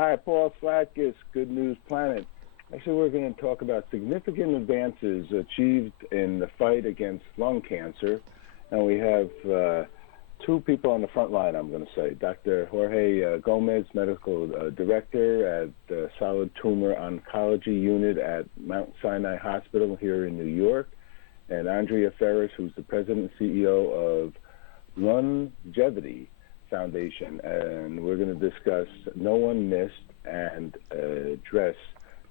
Hi, Paul Slatkus, Good News Planet. Actually, we're going to talk about significant advances achieved in the fight against lung cancer. And we have two people on the front line, I'm going to say. Dr. Jorge Gomez, Medical Director at the Solid Tumor Oncology Unit at Mount Sinai Hospital here in New York, and Andrea Ferris, who's the President and CEO of Longevity Foundation. And we're going to discuss No One Missed and address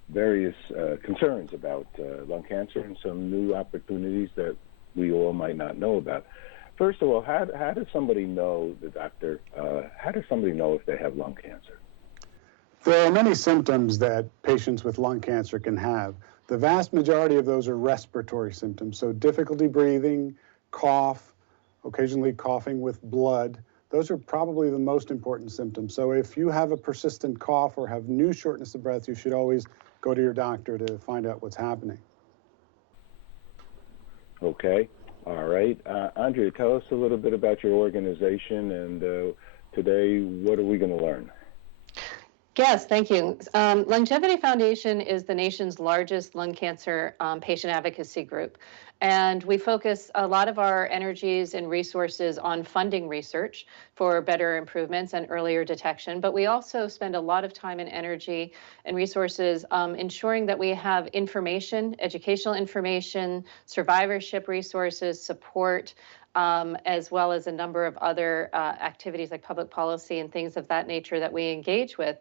various concerns about lung cancer and some new opportunities that we all might not know about. First of all, how does somebody know, the doctor, how does somebody know if they have lung cancer? There are many symptoms that patients with lung cancer can have. The vast majority of those are respiratory symptoms, so difficulty breathing, cough, occasionally coughing with blood. Those are probably the most important symptoms. So if you have a persistent cough or have new shortness of breath, you should always go to your doctor to find out what's happening. Okay. All right. Andrea, tell us a little bit about your organization, and today, what are we going to learn? Yes, thank you. Longevity Foundation is the nation's largest lung cancer patient advocacy group. And we focus a lot of our energies and resources on funding research for better improvements and earlier detection. But we also spend a lot of time and energy and resources ensuring that we have information, educational information, survivorship resources, support, as well as a number of other activities like public policy and things of that nature that we engage with.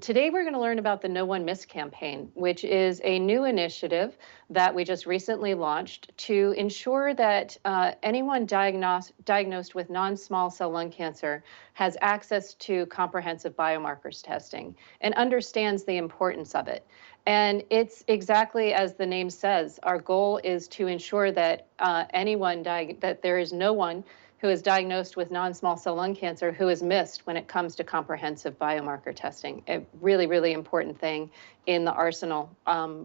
Today, we're going to learn about the No One Missed campaign, which is a new initiative that we just recently launched to ensure that anyone diagnosed with non-small cell lung cancer has access to comprehensive biomarkers testing and understands the importance of it. And it's exactly as the name says. Our goal is to ensure that that there is no one who is diagnosed with non-small cell lung cancer who is missed when it comes to comprehensive biomarker testing. A really, really important thing in the arsenal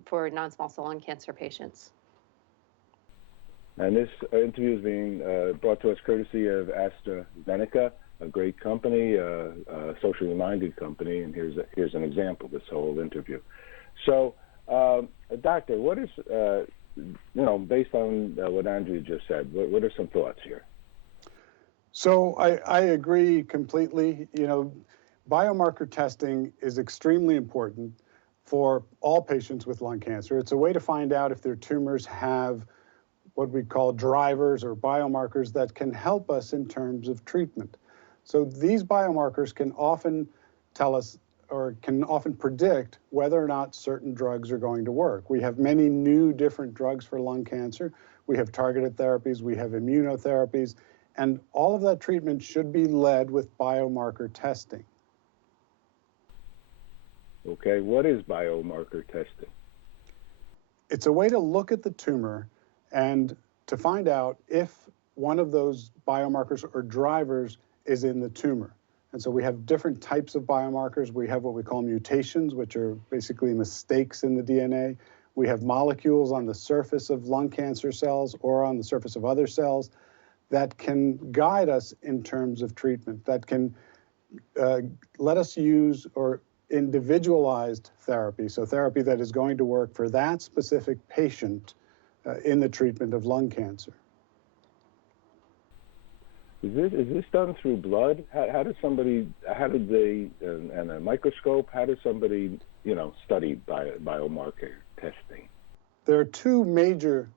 for non-small cell lung cancer patients. And this interview is being brought to us courtesy of AstraZeneca, a great company, a socially minded company, and here's an example of this whole interview. So, doctor, what is, based on what Andrea just said, what are some thoughts here? So I agree completely. Biomarker testing is extremely important for all patients with lung cancer. It's a way to find out if their tumors have what we call drivers or biomarkers that can help us in terms of treatment. So these biomarkers can often tell us or can often predict whether or not certain drugs are going to work. We have many new different drugs for lung cancer. We have targeted therapies, we have immunotherapies, and all of that treatment should be led with biomarker testing. Okay, what is biomarker testing? It's a way to look at the tumor and to find out if one of those biomarkers or drivers is in the tumor. And so we have different types of biomarkers. We have what we call mutations, which are basically mistakes in the DNA. We have molecules on the surface of lung cancer cells or on the surface of other cells that can guide us in terms of treatment, that can let us use or individualized therapy, so therapy that is going to work for that specific patient in the treatment of lung cancer. Is this done through blood? How does they, and a microscope, how does somebody, study biomarker testing? There are two major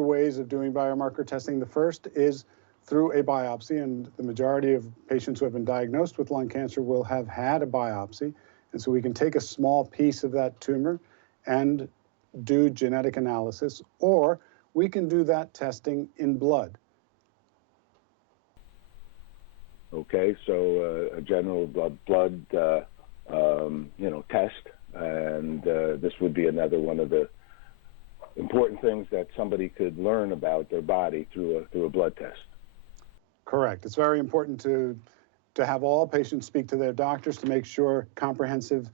ways of doing biomarker testing. The first is through a biopsy, and the majority of patients who have been diagnosed with lung cancer will have had a biopsy. And so we can take a small piece of that tumor and do genetic analysis, or we can do that testing in blood. Okay, so a general blood test, and this would be another one of the important things that somebody could learn about their body through a blood test. Correct. It's very important to have all patients speak to their doctors to make sure comprehensive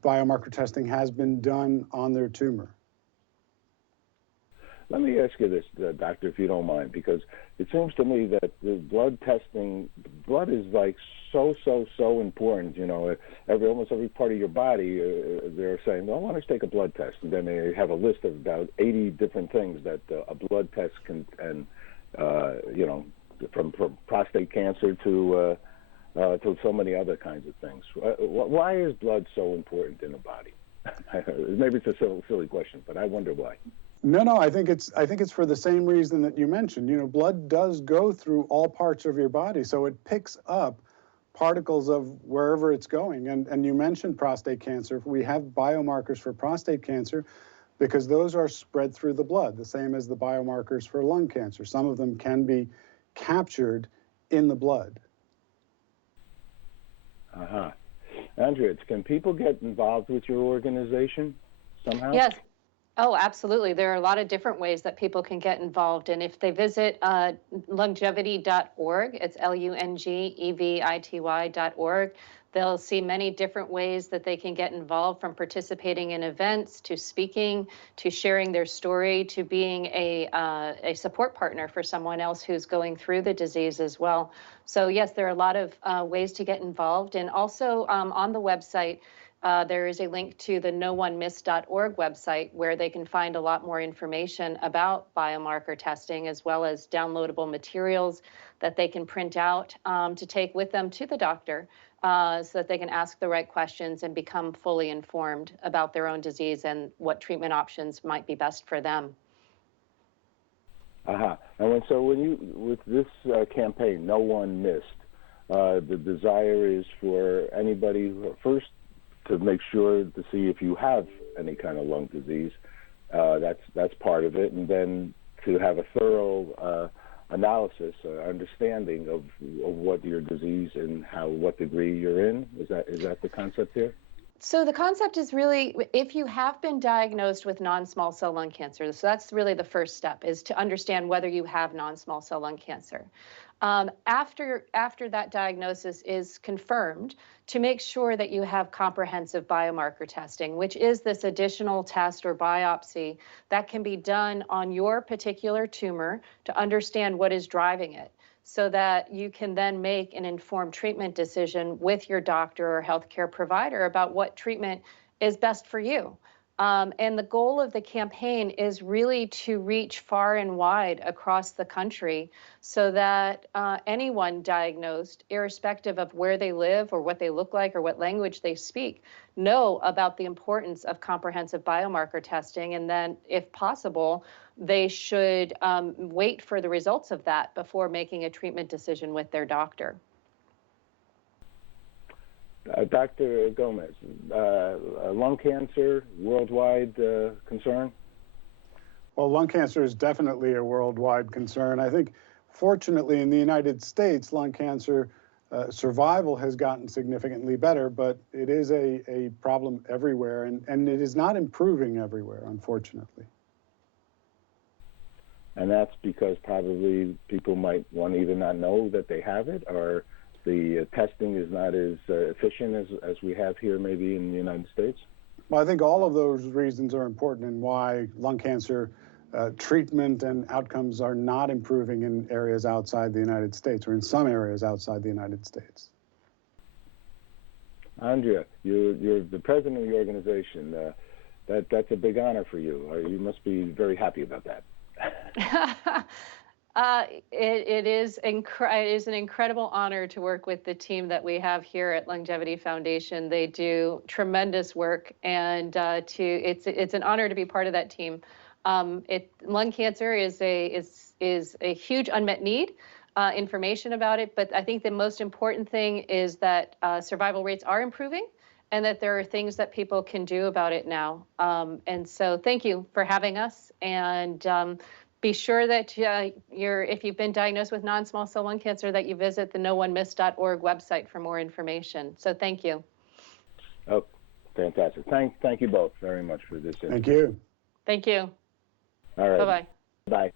biomarker testing has been done on their tumor. Let me ask you this, doctor, if you don't mind, because it seems to me that the blood testing, blood is like so important. You know, almost every part of your body, they're saying, well, why don't you take a blood test? And then they have a list of about 80 different things that a blood test can, and you know, from prostate cancer to so many other kinds of things. Why is blood so important in the body? Maybe it's a silly question, but I wonder why. No, I think it's for the same reason that you mentioned. You know, blood does go through all parts of your body, so it picks up particles of wherever it's going. And you mentioned prostate cancer. We have biomarkers for prostate cancer because those are spread through the blood, the same as the biomarkers for lung cancer. Some of them can be captured in the blood. Uh-huh. Andrea, can people get involved with your organization somehow? Yes. Oh, absolutely. There are a lot of different ways that people can get involved. And if they visit longevity.org, it's lungevity.org, they'll see many different ways that they can get involved, from participating in events to speaking to sharing their story to being a support partner for someone else who's going through the disease as well. So yes, there are a lot of ways to get involved. And also on the website, there is a link to the noonemissed.org website where they can find a lot more information about biomarker testing, as well as downloadable materials that they can print out to take with them to the doctor so that they can ask the right questions and become fully informed about their own disease and what treatment options might be best for them. And so with this campaign, No One Missed, the desire is for anybody first to make sure to see if you have any kind of lung disease. That's part of it, and then to have a thorough analysis, understanding of what your disease and what degree you're in. Is that the concept here? So the concept is really, if you have been diagnosed with non-small cell lung cancer, so that's really the first step, is to understand whether you have non-small cell lung cancer. After that diagnosis is confirmed, to make sure that you have comprehensive biomarker testing, which is this additional test or biopsy that can be done on your particular tumor to understand what is driving it, so that you can then make an informed treatment decision with your doctor or healthcare provider about what treatment is best for you. And the goal of the campaign is really to reach far and wide across the country so that anyone diagnosed, irrespective of where they live or what they look like or what language they speak, know about the importance of comprehensive biomarker testing. And then, if possible, they should wait for the results of that before making a treatment decision with their doctor. Dr. Gomez, lung cancer, worldwide concern? Well, lung cancer is definitely a worldwide concern. I think, fortunately, in the United States, lung cancer survival has gotten significantly better, but it is a problem everywhere, and it is not improving everywhere, unfortunately. And that's because probably people might want to either not know that they have it, or the testing is not as efficient as we have here maybe in the United States? Well, I think all of those reasons are important in why lung cancer treatment and outcomes are not improving in areas outside the United States, or in some areas outside the United States. Andrea, you're the president of the organization. That's a big honor for you. You must be very happy about that. It is an incredible honor to work with the team that we have here at Longevity Foundation. They do tremendous work, and it's an honor to be part of that team. Lung cancer is a huge unmet need. Information about it, but I think the most important thing is that survival rates are improving, and that there are things that people can do about it now. And so, thank you for having us, and be sure that if you've been diagnosed with non-small cell lung cancer, that you visit the noonemissed.org website for more information. So thank you. Oh, fantastic. Thank you both very much for this interview. Thank you. Thank you. All right. Bye-bye. Bye.